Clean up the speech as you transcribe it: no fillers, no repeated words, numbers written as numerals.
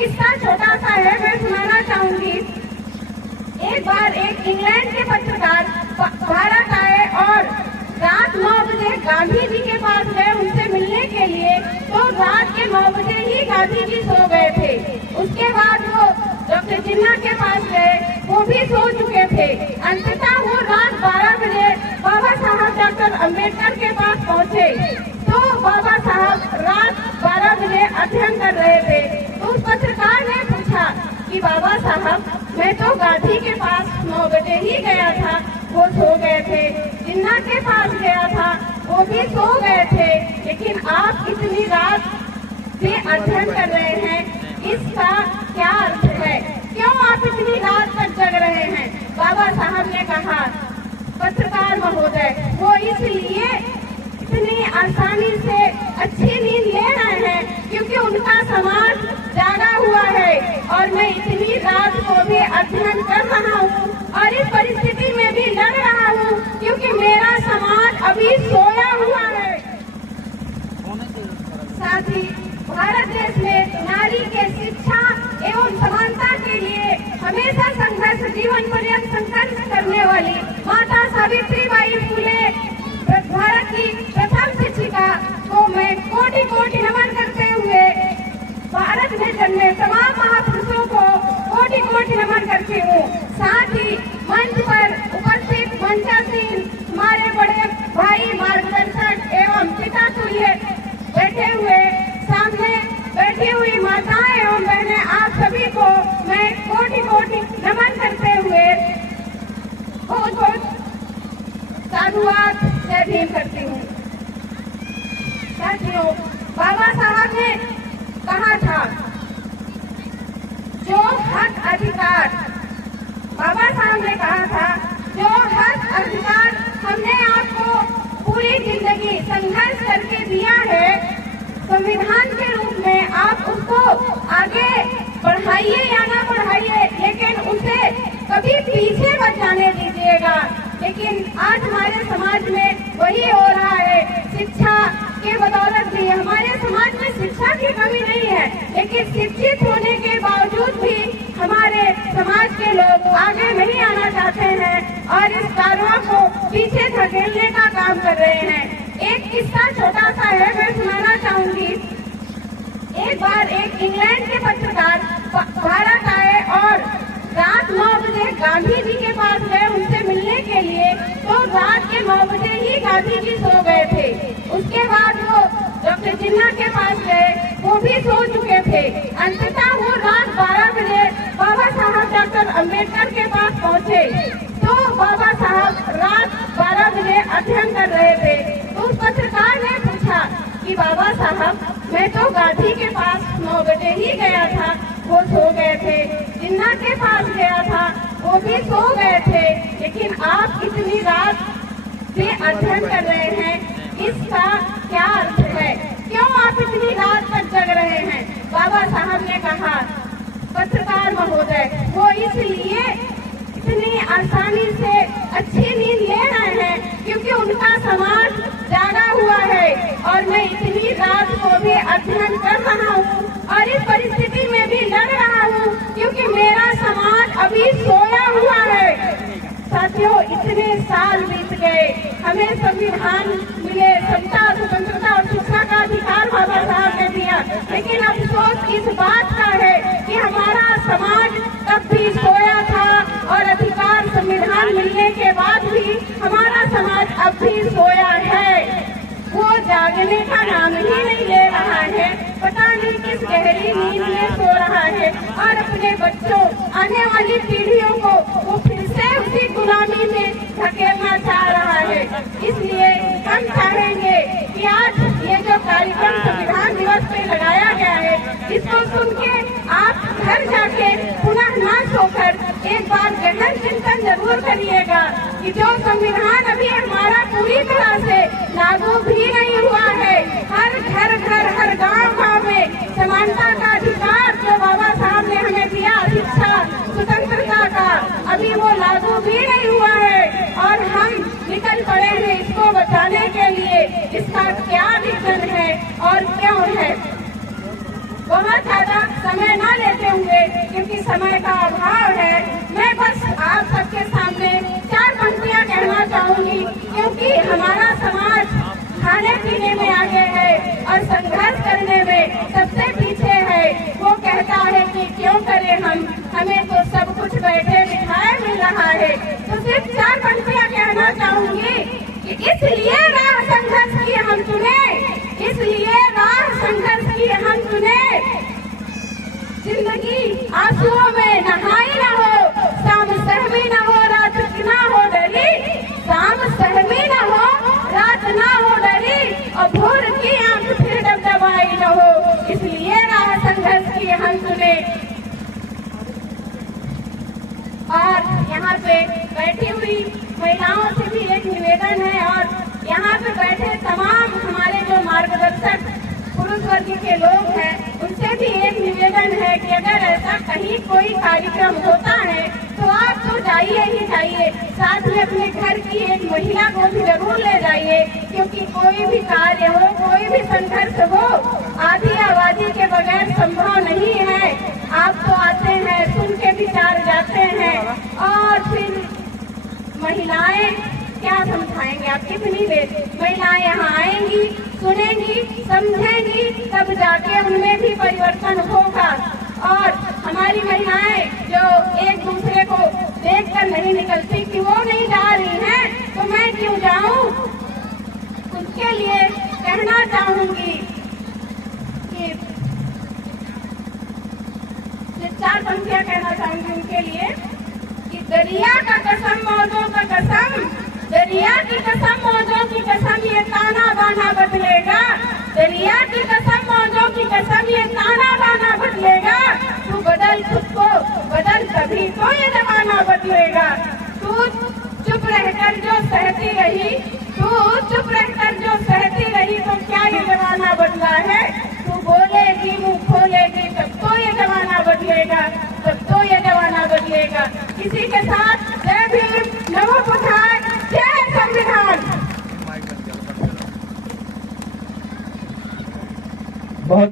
किस्सा छोटा सा है, मैं सुनाना चाहूंगी। एक बार एक इंग्लैंड के पत्रकार भारत आए और रात 9 बजे गांधी जी के पास गए उनसे मिलने के लिए। तो रात के 9 बजे ही गांधी जी सो गए थे। उसके बाद वो डॉक्टर जिन्ना के पास गए, वो भी सो चुके थे। अंततः वो रात 12 बजे बाबा साहब डॉक्टर अम्बेडकर के पास पहुंचे। तो बाबा साहब रात 12 बजे अध्ययन कर रहे थे। तो उस पत्रकार ने पूछा कि बाबा साहब, मैं तो गांधी के पास 9 बजे ही गया था, वो सो गए थे। जिन्ना के पास गया था, वो भी सो गए थे, लेकिन आप इतनी रात से अध्ययन कर रहे हैं, इसका क्या अर्थ है? क्यों आप इतनी रात तक जग रहे हैं? बाबा साहब ने कहा, पत्रकार महोदय, वो इसलिए इतनी आसानी से अच्छी नींद ले रहे हैं क्योंकि उनका समाज जागा हुआ है और मैं इतनी रात को भी अध्ययन कर रहा हूँ और इस परिस्थिति में भी लड़ रहा हूँ क्योंकि मेरा समाज अभी सोया हुआ है। साथ ही भारत देश में नारी के शिक्षा एवं समानता के लिए हमेशा संघर्ष, जीवन पर्यंत संघर्ष करने वाली माता सावित्रीबाई फुले भारत की प्रथम शिक्षिका को मैं कोटि कोटि नमन करते हुए भारत में जन्मे तमाम महापुरुषों को कोटि कोटि नमन करती हूँ। साथ ही मंच पर उपस्थित मंचासीन हमारे बड़े भाई, मार्गदर्शक एवं पिता तुल्य बैठे हुए, सामने बैठी हुई माताएं एवं बहनें, आप सभी को मैं कोटि कोटि नमन करते हुए बहुत बहुत साधुवाद जय भीम करती हूँ। साथियों, बाबा साहब ने कहा था, जो हक अधिकार, बाबा साहब ने कहा था, जो हक अधिकार हमने आपको पूरी जिंदगी संघर्ष करके दिया है, संविधान के रूप में आप उसको आगे बढ़ाइए या ना बढ़ाइए, लेकिन उसे कभी पीछे मत जाने दीजिएगा। लेकिन आज हमारे समाज में वही हो रहा है। शिक्षा के बदौलत भी हमारे समाज में शिक्षा की कमी नहीं है, लेकिन शिक्षित होने के बावजूद भी हमारे समाज के लोग आगे नहीं आना चाहते हैं और इस कारवां को पीछे धकेलने का काम कर रहे हैं। एक किस्सा छोटा सा है, मैं सुनाना चाहूंगी। एक बार एक इंग्लैंड के पत्रकार भारत आए और रात 9 बजे गांधी जी के पास गए उनसे मिलने के लिए। तो रात के 9 बजे ही गांधी जी सो गए थे। उसके बाद वो डॉक्टर जिन्ना के पास गए, वो भी सो चुके थे। अंततः वो रात 12 बजे बाबा साहब डॉक्टर अम्बेडकर के पास पहुंचे। तो बाबा साहब रात 12 बजे अध्ययन कर रहे थे। तो उस पत्रकार ने पूछा कि बाबा साहब, मैं तो गांधी के पास 9 बजे ही गया था, वो सो गए थे। जिन्ना के पास गया था, वो भी सो गए थे, लेकिन आप इतनी रात से अध्ययन कर रहे हैं, इसका क्या अर्थ है? क्यों आप इतनी रात तक जग रहे हैं? बाबा साहब ने कहा, पत्रकार महोदय, वो इसलिए इतनी आसानी से अच्छी नींद ले रहे हैं क्योंकि उनका समाज जागा हुआ है और मैं इतनी रात को भी अध्ययन कर रहा हूँ और इस परिस्थिति में भी लड़ रहा हूँ क्योंकि मेरा समाज अभी सोया हुआ है। साथियों, इतने साल बीत गए, हमें संविधान मिले, समता, स्वतंत्रता और शिक्षा का अधिकार बाबा साहब ने दिया, लेकिन अफसोस इस बात का है कि हमारा समाज तब भी सोया था और अधिकार संविधान मिलने के बाद भी हमारा समाज अब भी सोया है। वो जागने का नाम ही नहीं ले रहा है, पता नहीं किस गहरी नींद में सो रहा है और अपने बच्चों, आने वाली पीढ़ियों को वो फिर से उसी गुलामी में धकेलना चाह रहा है। इसलिए हम चाहेंगे कि आज ये जो कार्यक्रम संविधान दिवस पे लगाया गया है, इसको सुन के आप घर जाके पुनः ना सोकर एक बार गहन चिंतन जरूर करिएगा कि जो संविधान अभी हमारा पूरी तरह से लागू भी नहीं हुआ है, हर घर घर, हर गांव में समानता का अधिकार जो बाबा साहब ने हमें दिया, शिक्षा, स्वतंत्रता का, अभी वो लागू भी नहीं हुआ है और हम निकल पड़े हैं इसको बचाने के लिए। इसका क्या रीजन है और क्यों है? बहुत ज्यादा समय न लेते हम, हमें तो सब कुछ बैठे बिठाए मिल रहा है। तो सिर्फ 4 पंक्तियां कहना चाहूंगी कि इसलिए राह संघर्ष की हम चुने, इसलिए राह संघर्ष की हम चुने। जिंदगी आंसुओं में नहाई न हो, शाम सहमी न हो, रात ना हो डरी, शाम सहमी न हो, रात ना हो डरी, और भोर की आंख फिर डबडबाई न हो, इसलिए राह संघर्ष की हम चुने। और यहाँ पे बैठी हुई महिलाओं से भी एक निवेदन है, और यहाँ पे बैठे तमाम हमारे जो मार्गदर्शक पुरुष वर्ग के लोग हैं, उनसे भी एक निवेदन है कि अगर ऐसा कहीं कोई कार्यक्रम होता है तो आप तो जाइए ही जाइए, साथ में अपने घर की एक महिला को भी जरूर ले जाइए, क्योंकि कोई भी कार्य हो, कोई भी संघर्ष हो, आधी आबादी के बगैर संभव नहीं है। आप तो आते हैं, सुन के विचार जाते हैं, और फिर महिलाएं क्या समझाएंगे? आप कितनी देर महिलाएं यहाँ आएंगी, सुनेंगी, समझेंगी, तब जाके उनमें भी परिवर्तन होगा। और हमारी महिलाएं जो एक दूसरे को देखकर नहीं निकलती कि वो नहीं जा रही हैं तो मैं क्यों जाऊं, उसके लिए कहना चाहूंगी कि 4 पंक्तियां कहना चाहूंगी उनके लिए कि दरिया का कसम मौजों का कसम, दरिया की कसम मौजों की कसम, ये ताना बाना बदलेगा, दरिया की कसम मौजों की कसम, ये ताना बाना बदलेगा। तू बदल खुद को, बदल कभी तो ये जमाना बदलेगा। तू चुप रहकर जो सहती रही, तू चुप रहकर जो सहती रही, तो क्या ये जमाना बदला है?